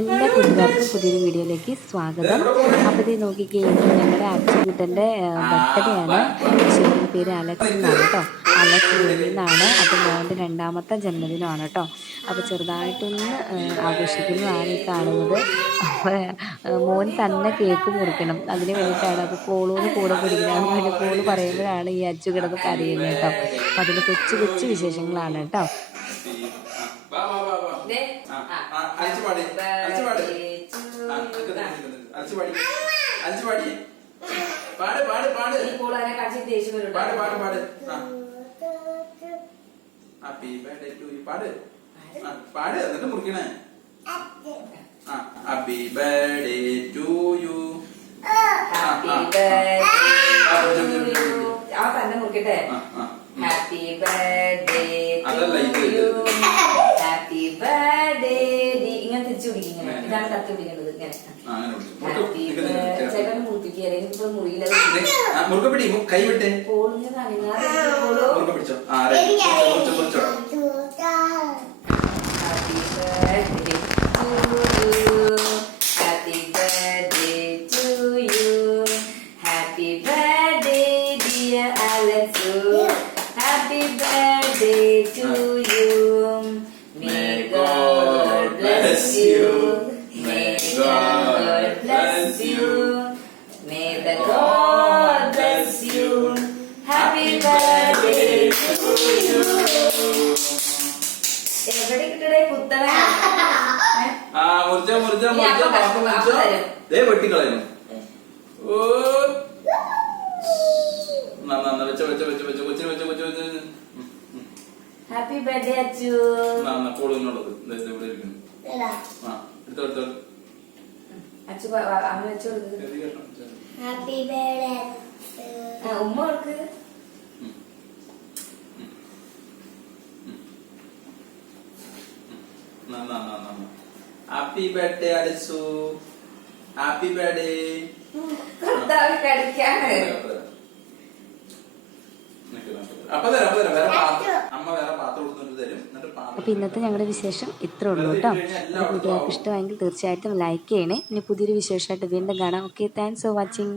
എല്ലാ കൂട്ടുകാർക്കും പുതിയൊരു വീഡിയോയിലേക്ക് സ്വാഗതം. അപ്പോൾ ഇത് നോക്കിക്കഴിഞ്ഞാൽ ഞങ്ങളുടെ അച്ചുകുട്ടൻ്റെ ബർത്ത്ഡേ ആണ്. ശരിക്കും പേര് അലക്സ് എന്നാണ് കേട്ടോ. അലക്സ് എന്നാണ്. അപ്പോൾ മോൻ്റെ രണ്ടാമത്തെ ജന്മദിനമാണ് കേട്ടോ. അപ്പോൾ ചെറുതായിട്ടൊന്ന് ആഘോഷിക്കുന്നതാണ് ഈ കാണുന്നത്. അപ്പോൾ മോൻ തന്നെ കേക്ക് മുറിക്കണം, അതിന് വേണ്ടിയിട്ടാണ്. അപ്പോൾ കോളൂന്ന് കൂടെ പിടിക്കുന്നത്. അതിന് കോള് പറയുമ്പോഴാണ് ഈ അച്ചു കിടന്ന് കരയുന്നത് കേട്ടോ. അപ്പോൾ അതിൻ്റെ കൊച്ചു കൊച്ചു വിശേഷങ്ങളാണ് കേട്ടോ. Happy birthday to you. Happy birthday to you. ആ തന്നെ മുറിക്കട്ടെ. Happy birthday to you. Happy birthday. ഇങ്ങനെ തിരിച്ചു പിടിക്കും. ഇതാണ് കത്തി പിടിക്കേണ്ടത്. ഇങ്ങനെ ചേട്ടൻ മുറിപ്പിക്കുക. അല്ലെങ്കിൽ ഇപ്പൊ മുറിയില്ല. കൈ വിട്ടേ. പോളിങ്ങനെ നനങ്ങാതെ പിടിച്ചോ. Happy birthday to you. Happy birthday dear Alexu. Happy birthday to you. May God bless you. May God bless you. May the God bless you. Happy birthday to you. എവിടെ കിട്ടടേ കുത്തണ വെട്ടിക്കളയുന്നു. Happy birthday Achu. കോളിനുള്ളത് ഇവിടെ ഇരിക്കുന്നു. അച്ചു അമ്മ വെച്ചു കൊടുത്തത്. ഹാപ്പി ബർത്ത്ഡേ ഉമ്മ കൊടുക്ക്. ഹാപ്പി ബർത്ത്ഡേ അലസു. Happy birthday. കടിക്കാണ്. അപ്പോൾ ഇന്നത്തെ ഞങ്ങളുടെ വിശേഷം ഇത്രേ ഉള്ളൂ കേട്ടോ. കൂട്ടുകാർക്ക് ഇഷ്ടമായെങ്കിൽ തീർച്ചയായിട്ടും ലൈക്ക് ചെയ്യണേ. ഇനി പുതിയൊരു വിശേഷമായിട്ട് വീണ്ടും കാണാം. Okay, thanks for watching.